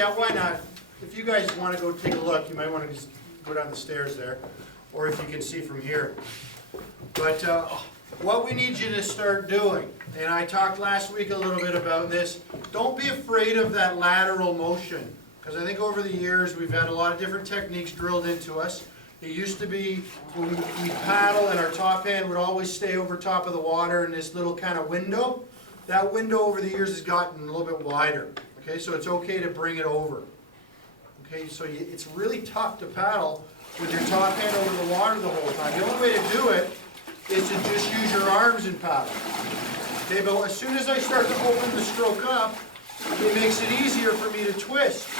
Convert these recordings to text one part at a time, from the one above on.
Yeah, why not? If you guys want to go take a look, you might want to just go down the stairs there, or if you can see from here. But what we need you to start doing, and I talked last week a little bit about this, don't be afraid of that lateral motion, because I think over the years we've had a lot of different techniques drilled into us. It used to be when we paddle and our top hand would always stay over top of the water in this little kind of window. That window over the years has gotten a little bit wider. Okay, so it's okay to bring it over. Okay, so it's really tough to paddle with your top hand over the water the whole time. The only way to do it is to just use your arms and paddle. Okay, but as soon as I start to open the stroke up, it makes it easier for me to twist.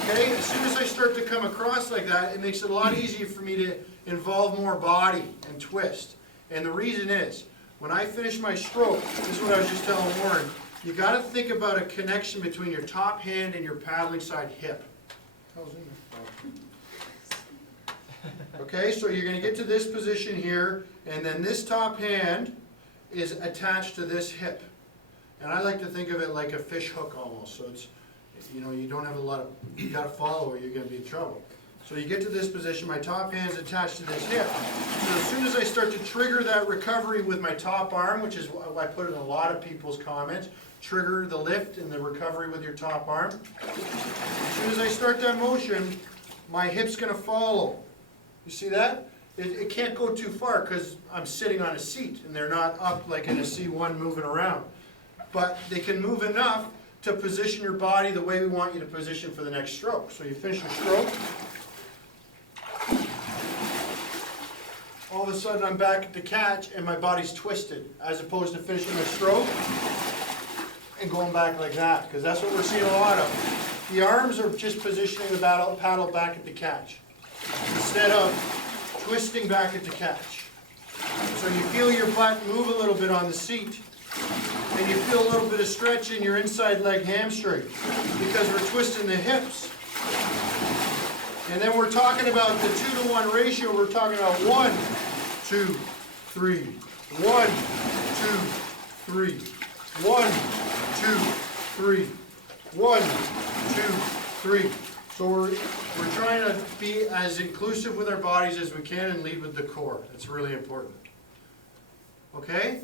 Okay, as soon as I start to come across like that, it makes it a lot easier for me to involve more body and twist. And the reason is, when I finish my stroke, this is what I was just telling Warren, you got to think about a connection between your top hand and your paddling side hip. Okay, so you're going to get to this position here, and then this top hand is attached to this hip. And I like to think of it like a fish hook almost. So it's, you know, you don't have a lot of, you got to follow or you're going to be in trouble. So you get to this position, my top hand is attached to this hip. So as soon as I start to trigger that recovery with my top arm, which is what I put in a lot of people's comments, trigger the lift and the recovery with your top arm. As soon as I start that motion, my hip's going to follow. You see that? It can't go too far because I'm sitting on a seat and they're not up like in a C1 moving around. But they can move enough to position your body the way we want you to position for the next stroke. So you finish your stroke. All of a sudden I'm back at the catch and my body's twisted, as opposed to finishing a stroke and going back like that, because that's what we're seeing a lot of. The arms are just positioning the paddle back at the catch, instead of twisting back at the catch. So you feel your butt move a little bit on the seat, and you feel a little bit of stretch in your inside leg hamstring, because we're twisting the hips. And then we're talking about the 2-to-1 ratio. We're talking about 1, 2, 3, 1, 2, 3, 1, 2, 3, 1, 2, 3. So we're trying to be as inclusive with our bodies as we can and lead with the core. That's really important. Okay?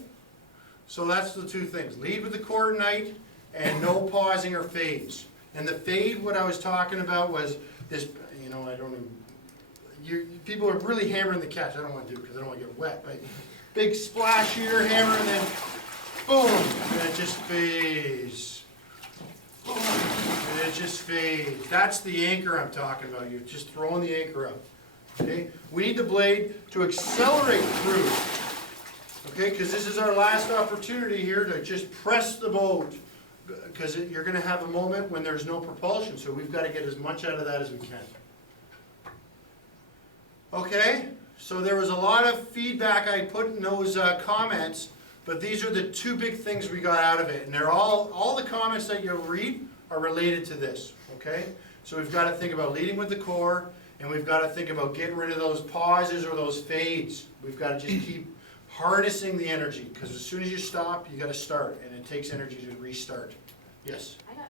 So that's the two things. Lead with the core at night and no pausing or fades. And the fade, what I was talking about was this. You know, I don't even, people are really hammering the catch. I don't want to do it because I don't want to get wet. But big splash here, hammer, and then boom, and it just fades. Boom, and it just fades. That's the anchor I'm talking about. You're just throwing the anchor up. Okay? We need the blade to accelerate through. Okay? Because this is our last opportunity here to just press the boat. Because you're going to have a moment when there's no propulsion. So we've got to get as much out of that as we can. Okay, so there was a lot of feedback I put in those comments, but these are the two big things we got out of it. And they're all the comments that you'll read are related to this, okay? So we've got to think about leading with the core, and we've got to think about getting rid of those pauses or those fades. We've got to just keep harnessing the energy, because as soon as you stop, you got to start, and it takes energy to restart. Yes?